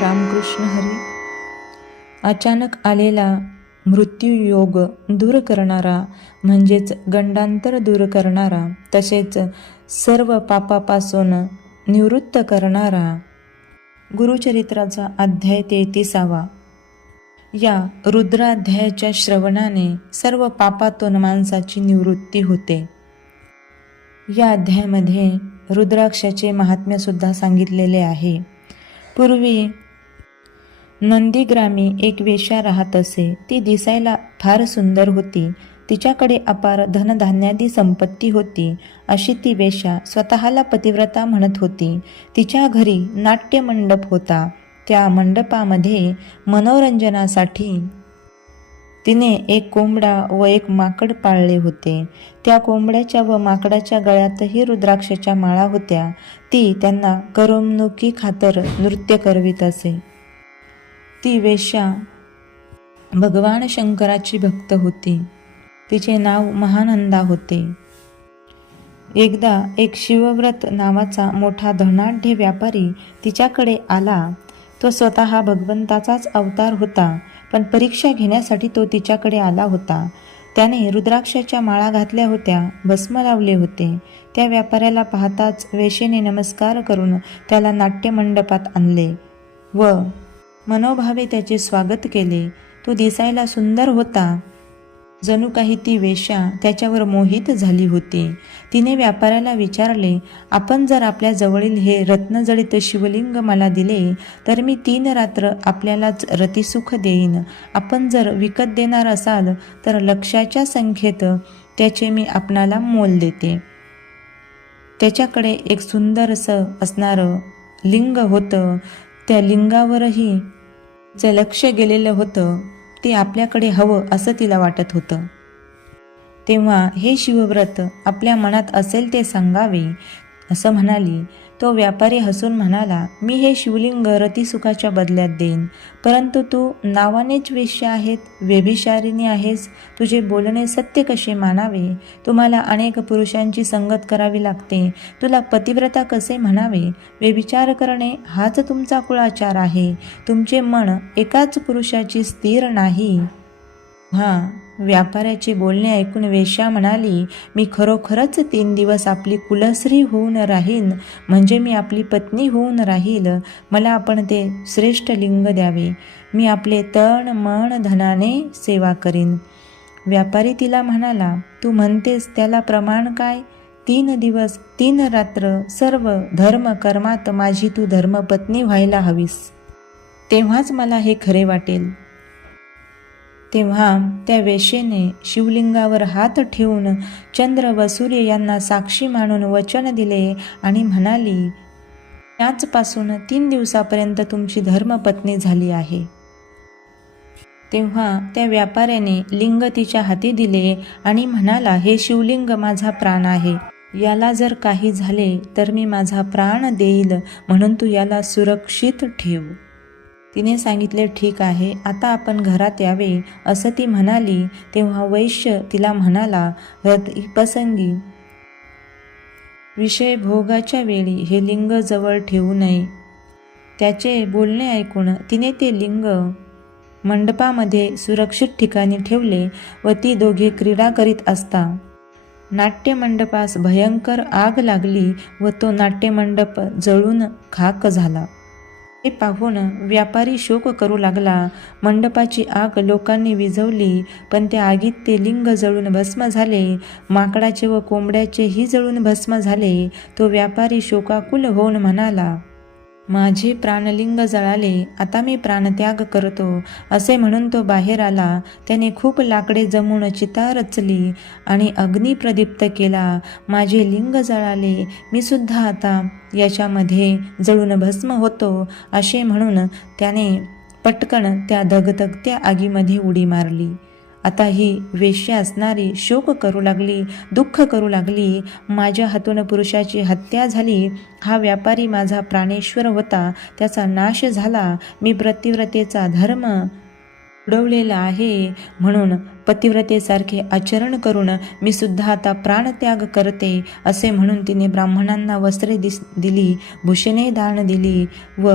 रामकृष्ण हरी. अचानक आलेला मृत्यूयोग दूर करणारा म्हणजेच गंडांतर दूर करणारा तसेच सर्व पापापासून निवृत्त करणारा गुरुचरित्राचा अध्याय तेहतीसावा. या रुद्राध्यायाच्या श्रवणाने सर्व पापातून माणसाची निवृत्ती होते. या अध्यायामध्ये रुद्राक्षाचे महात्म्यसुद्धा सांगितलेले आहे. पूर्वी नंदीग्रामी एक वेश्या राहत असे. ती दिसायला फार सुंदर होती. तिच्याकडे अपार धनधान्यादी संपत्ती होती. अशी ती वेश्या स्वतःला पतिव्रता म्हणत होती. तिच्या घरी नाट्यमंडप होता. त्या मंडपामध्ये मनोरंजनासाठी तिने एक कोंबडा व एक माकड पाळले होते. त्या कोंबड्याच्या व माकडाच्या गळ्यातही रुद्राक्षाच्या माळा होत्या. ती त्यांना करमणुकी खातर नृत्य करवीत असे. ती वेश्या. भगवान शंकराची भक्त होती. तिचे नाव महानंदा होते. एकदा एक शिवव्रत नावाचा मोठा धनाढ्य व्यापारी तिच्याकडे आला. तो स्वतः भगवंताचाच अवतार होता पण परीक्षा घेण्यासाठी तो तिच्याकडे आला होता. त्याने रुद्राक्षाच्या माळा घातल्या होत्या भस्म लावले होते. त्या व्यापाऱ्याला पाहताच वेशेने नमस्कार करून त्याला नाट्यमंडपात आणले. व मनोभावे त्याचे स्वागत केले. तो दिसायला सुंदर होता. जणू काही ती वेश्या त्याच्यावर मोहित झाली होती. तिने व्यापाऱ्याला विचारले आपण जर आपल्या जवळील हे रत्नजडित शिवलिंग मला दिले तर मी तीन रात्र आपल्यालाच रतिसुख देईन. आपण जर विकत देणार असाल तर लक्षाच्या संख्येत त्याचे मी आपणाला मोल देते. त्याच्याकडे एक सुंदरसं असणारं लिंग होतं. त्या लिंगावरही जे लक्ष गेलेलं होतं ते आपल्याकडे हवं असं तिला वाटत होतं. तेव्हा हे शिवव्रत आपल्या मनात असेल ते सांगावे असं म्हणाली तो व्यापारी हसून म्हणाला मी हे शिवलिंग रतिसुखाच्या बदल्यात देईन. परंतु तू नावानेच वेश्य आहेत व्यभिचारिणी आहेस. तुझे बोलणे सत्य कसे मानावे? तुम्हाला अनेक पुरुषांची संगत करावी लागते. तुला पतिव्रता कसे म्हणावे? व्यभिचार करणे हाच तुमचा कुळाचार आहे. तुमचे मन एकाच पुरुषाची स्थिर नाही. हां. व्यापाऱ्याचे बोलणे ऐकून वेश्या म्हणाली मी खरोखरच तीन दिवस आपली कुलश्री होऊन राहीन. म्हणजे मी आपली पत्नी होऊन राहील. मला आपण ते श्रेष्ठ लिंग द्यावे. मी आपले तण मन धनाने सेवा करीन. व्यापारी तिला म्हणाला तू म्हणतेस त्याला प्रमाण काय? तीन दिवस तीन रात्र सर्व धर्म कर्मात माझी तू धर्मपत्नी व्हायला हवीस. तेव्हाच मला हे खरे वाटेल. तेव्हा त्या वेशेने शिवलिंगावर हात ठेवून चंद्र व सूर्य यांना साक्षी मानून वचन दिले आणि म्हणाली त्याचपासून तीन दिवसापर्यंत तुमची धर्मपत्नी झाली आहे. तेव्हा त्या व्यापाऱ्याने लिंग तिच्या हाती दिले आणि म्हणाला हे शिवलिंग माझा प्राण आहे. याला जर काही झाले तर मी माझा प्राण देईल म्हणून तू याला सुरक्षित ठेव. तिने सांगितले ठीक आहे आता आपण घरात यावे असं ती म्हणाली. तेव्हा वैश्य तिला म्हणाला प्रसंगी. विषय भोगाच्या वेळी हे लिंग जवळ ठेवू नये. त्याचे बोलणे ऐकून तिने ते लिंग मंडपामध्ये सुरक्षित ठिकाणी ठेवले व ती दोघे क्रीडा करीत असता. नाट्यमंडपास भयंकर आग लागली व तो नाट्यमंडप जळून खाक झाला. हे पाहून व्यापारी शोक करू लागला. मंडपाची आग लोकांनी विझवली पण त्या आगीत ते लिंग जळून भस्म झाले. माकडाचे व कोंबड्याचेही जळून भस्म झाले. तो व्यापारी शोकाकुल होऊन म्हणाला माझे प्राणलिंग जळाले आता मी प्राणत्याग करतो असे म्हणून तो बाहेर आला. त्याने खूप लाकडे जमून चिता रचली आणि अग्नी प्रदीप्त केला. माझे लिंग जळाले मी सुद्धा आता याच्यामध्ये जळून भस्म होतो असे म्हणून त्याने पटकन त्या धगधगत्या आगीमध्ये उडी मारली. आता ही वेश्या असणारी शोक करू लागली दुःख करू लागली. माझ्या हातून पुरुषाची हत्या झाली. हा व्यापारी माझा प्राणेश्वर होता. त्याचा नाश झाला. मी प्रतिव्रतेचा धर्म उडवलेला आहे म्हणून पतिव्रतेसारखे आचरण करून मी सुद्धा आता प्राणत्याग करते असे म्हणून तिने ब्राह्मणांना वस्त्रे दिस दिली भूषणे दान दिली व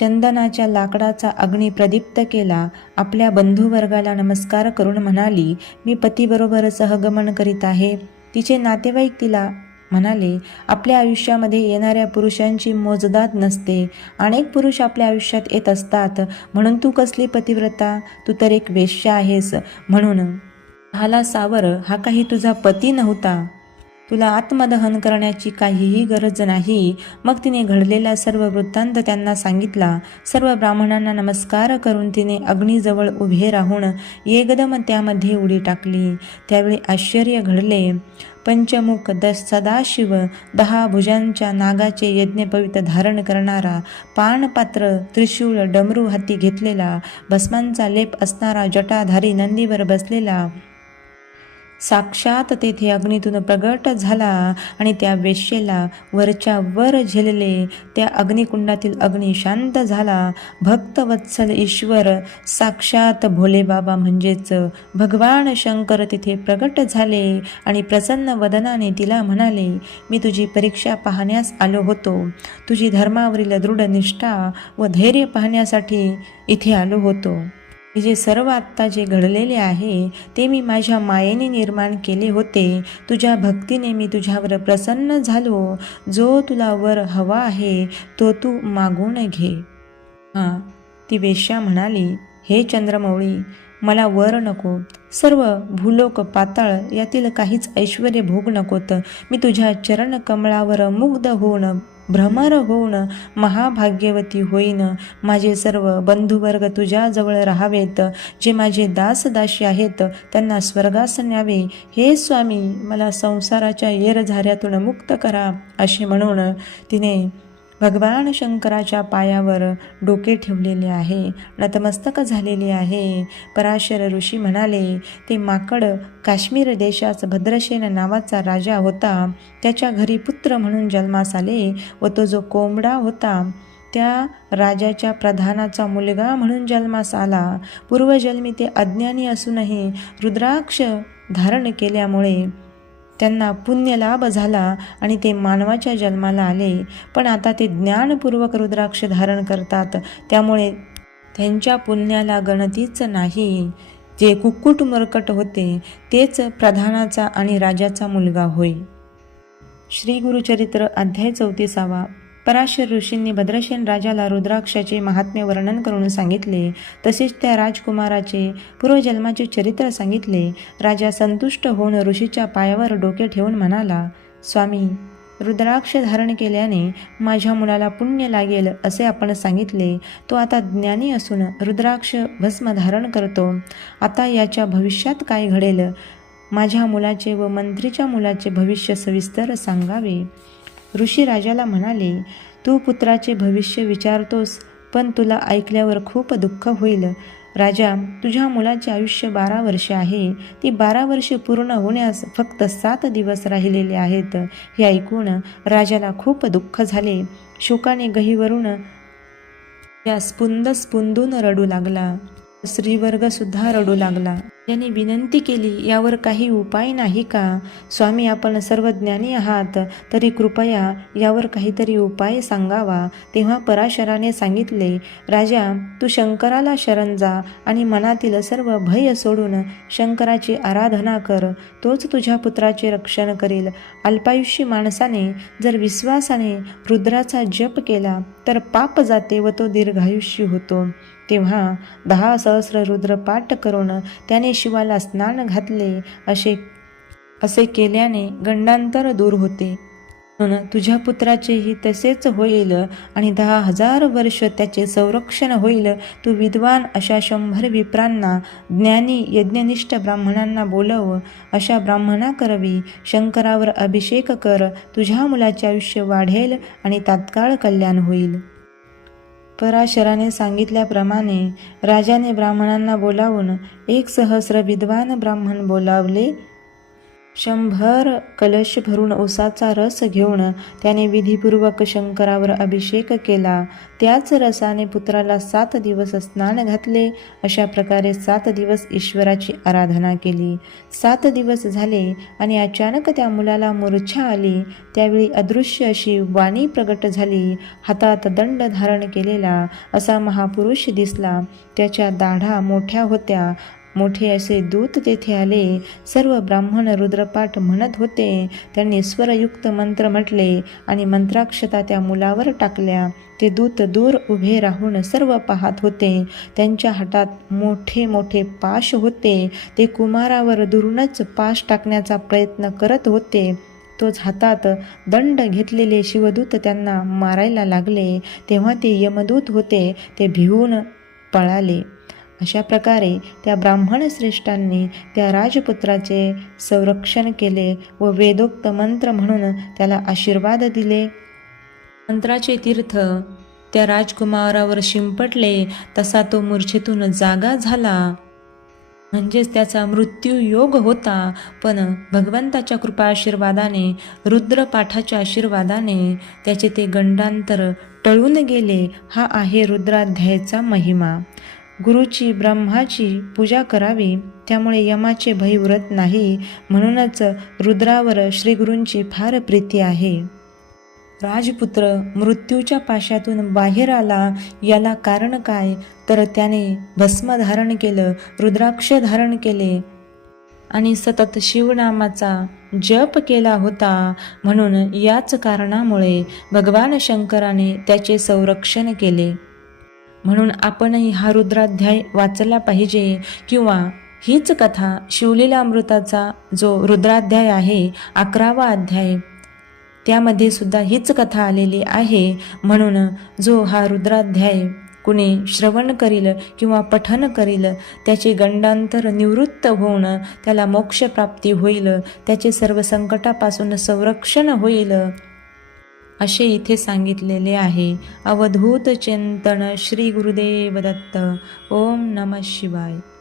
चंदनाच्या लाकडाचा अग्नी प्रदीप्त केला. आपल्या बंधुवर्गाला नमस्कार करून म्हणाली मी पतीबरोबर सहगमन करीत आहे. तिचे नातेवाईक तिला म्हणाले आपल्या आयुष्यामध्ये येणाऱ्या पुरुषांची मोजदाद नसते. अनेक पुरुष आपल्या आयुष्यात येत असतात. म्हणून तू कसली पतिव्रता? तू तर एक वेश्या आहेस. म्हणून हाला सावर. हा काही तुझा पती नव्हता. तुला आत्मदहन करण्याची काहीही गरज नाही. मग तिने घडलेला सर्व वृत्तांत त्यांना सांगितला. सर्व ब्राह्मणांना नमस्कार करून तिने अग्नीजवळ उभे राहून एकदम त्यामध्ये उडी टाकली. त्यावेळी आश्चर्य घडले. पंचमुख दस सदाशिव दहा भुजांच्या नागाचे यज्ञपवित्र धारण करणारा पाणपात्र त्रिशूळ डमरू हाती घेतलेला भस्मांचा लेप असणारा जटाधारी नंदीवर बसलेला साक्षात तेथे अग्नीतून प्रगट झाला आणि त्या वेश्येला वरच्या वर झेलले. त्या अग्निकुंडातील अग्नी शांत झाला. भक्तवत्सल ईश्वर साक्षात भोलेबाबा म्हणजेच भगवान शंकर तिथे प्रगट झाले आणि प्रसन्न वदनाने तिला म्हणाले मी तुझी परीक्षा पाहण्यास आलो होतो. तुझी धर्मावरील दृढ निष्ठा व धैर्य पाहण्यासाठी इथे आलो होतो. जे सर्व आत्ता जे घडलेले आहे ते मी माझ्या मायेने निर्माण केले होते. तुझ्या भक्तीने मी तुझ्यावर प्रसन्न झालो. जो तुला वर हवा आहे तो तू मागून घे. हां ती वेश्या म्हणाली हे चंद्रमौळी मला वर नको. सर्व भूलोक पाताळ यातील काहीच ऐश्वर भोग नकोत. मी तुझ्या चरण कमळावर मुग्ध होऊन भ्रमर होऊन महाभाग्यवती होईन. माझे सर्व बंधुवर्ग तुझ्याजवळ राहावेत. जे माझे दासदासी आहेत त्यांना स्वर्गास न्यावे. हे स्वामी मला संसाराच्या येरझाऱ्यातून मुक्त करा असे म्हणून तिने भगवान शंकराच्या पायावर डोके ठेवलेले आहे नतमस्तक झालेले आहे. पराशर ऋषी म्हणाले ते माकड काश्मीर देशात भद्रसेन नावाचा राजा होता. त्याच्या घरी पुत्र म्हणून जन्मास आले व तो जो कोंबडा होता त्या राजाच्या प्रधानाचा मुलगा म्हणून जन्मास आला. पूर्वजन्मी ते अज्ञानी असूनही रुद्राक्ष धारण केल्यामुळे त्यांना पुण्यलाभ झाला आणि ते मानवाच्या जन्माला आले. पण आता ते ज्ञानपूर्वक रुद्राक्ष धारण करतात. त्यामुळे त्यांच्या पुण्याला गणतीच नाही. जे कुक्कुट मरकट होते तेच प्रधानाचा आणि राजाचा मुलगा होय. श्री गुरुचरित्र अध्याय चौतीसावा. पराशर ऋषींनी भद्रसेन राजाला रुद्राक्षाचे महात्म्य वर्णन करून सांगितले. तसेच त्या राजकुमाराचे पूर्वजन्माचे चरित्र सांगितले. राजा संतुष्ट होऊन ऋषीच्या पायावर डोके ठेवून म्हणाला स्वामी रुद्राक्ष धारण केल्याने माझ्या मुलाला पुण्य लागेल असे आपण सांगितले. तो आता ज्ञानी असून रुद्राक्ष भस्म धारण करतो. आता याच्या भविष्यात काय घडेल? माझ्या मुलाचे व मंत्रीच्या मुलाचे भविष्य सविस्तर सांगावे. ऋषी राजाला म्हणाले तू पुत्राचे भविष्य विचारतोस पण तुला ऐकल्यावर खूप दुःख होईल. राजा तुझ्या मुलाचे आयुष्य बारा वर्षे आहे. ती बारा वर्षे पूर्ण होण्यास फक्त सात दिवस राहिलेले आहेत. हे ऐकून राजाला खूप दुःख झाले. शोकाने गहीवरून या स्पुंद स्पुंदून रडू लागला. स्त्रीवर्ग सुद्धा रडू लागला. त्यांनी विनंती केली यावर काही उपाय नाही का? स्वामी आपण सर्व ज्ञानी आहात तरी कृपया यावर काहीतरी उपाय सांगावा. तेव्हा पराशराने सांगितले राजा तू शंकराला शरण जा आणि मनातील सर्व भय सोडून शंकराची आराधना कर. तोच तुझ्या पुत्राचे रक्षण करेल. अल्पायुषी माणसाने जर विश्वासाने रुद्राचा जप केला तर पाप जाते व तो दीर्घायुष्य होतो. तेव्हा दहा सहस्र रुद्र पाठ करून त्याने शिवाला स्नान घातले. असे असे केल्याने गंडांतर दूर होते. म्हणून तुझ्या पुत्राचेही तसेच होईल आणि दहा हजार वर्ष त्याचे संरक्षण होईल. तू विद्वान अशा शंभर विप्रांना ज्ञानी यज्ञनिष्ठ ब्राह्मणांना बोलव. अशा ब्राह्मणा करवी. शंकरावर अभिषेक कर. तुझ्या मुलाचे आयुष्य वाढेल आणि तात्काळ कल्याण होईल. पराशराने सांगितल्याप्रमाणे राजाने ब्राह्मणांना बोलावून एक सहस्र विद्वान ब्राह्मण बोलावले. शंभर कलश भरून ओसाचा रस घेऊन त्याने विधीपूर्वक शंकरावर अभिषेक केला. त्याच रसाने पुत्राला सात दिवस स्नान घातले. अशा प्रकारे सात दिवस ईश्वराची आराधना केली. सात दिवस झाले आणि अचानक त्या मुलाला मूर्छा आली. त्यावेळी अदृश्य अशी वाणी प्रगट झाली. हातात दंड धारण केलेला असा महापुरुष दिसला. त्याच्या दाढा मोठ्या होत्या. मोठे असे दूत तेथे आले. सर्व ब्राह्मण रुद्रपाठ म्हणत होते. त्यांनी स्वरयुक्त मंत्र म्हटले आणि मंत्राक्षता त्या मुलावर टाकल्या. ते दूत दूर उभे राहून सर्व पाहत होते. त्यांच्या हातात मोठे मोठे पाश होते. ते कुमारावर दुरूनच पाश टाकण्याचा प्रयत्न करत होते. तोच हातात दंड घेतलेले शिवदूत त्यांना मारायला लागले. तेव्हा ते यमदूत होते. ते भिवून पळाले. अशा प्रकारे त्या ब्राह्मण श्रेष्ठांनी त्या राजपुत्राचे संरक्षण केले व वेदोक्त मंत्र म्हणून त्याला आशीर्वाद दिले. मंत्राचे तीर्थ त्या राजकुमारावर शिंपटले तसा तो मूर्छेतून जागा झाला. म्हणजेच त्याचा मृत्यू योग होता पण भगवंताच्या कृपा आशीर्वादाने रुद्रपाठाच्या आशीर्वादाने त्याचे ते गंडांतर टळून गेले. हा आहे रुद्राध्यायाचा महिमा. गुरुची ब्रह्माची पूजा करावी त्यामुळे यमाचे भय उरत नाही म्हणूनच रुद्रावर श्रीगुरूंची फार प्रीती आहे. राजपुत्र मृत्यूच्या पाशातून बाहेर आला याला कारण काय? तर त्याने भस्म धारण केलं रुद्राक्ष धारण केले. आणि सतत शिवनामाचा जप केला होता म्हणून याच कारणामुळे भगवान शंकराने त्याचे संरक्षण केले. म्हणून आपणही हा रुद्राध्याय वाचला पाहिजे किंवा हीच कथा शिवलीलामृताचा जो रुद्राध्याय आहे अकरावा अध्याय त्यामध्ये सुद्धा हीच कथा आलेली आहे. म्हणून जो हा रुद्राध्याय कुणी श्रवण करील किंवा पठन करील त्याचे गंडांतर निवृत्त होऊन त्याला मोक्षप्राप्ती होईल त्याचे सर्व संकटापासून संरक्षण होईल असे इथे सांगितलेले आहे. अवधूत चिंतन श्री गुरुदेव दत्त ओम नम शिवाय.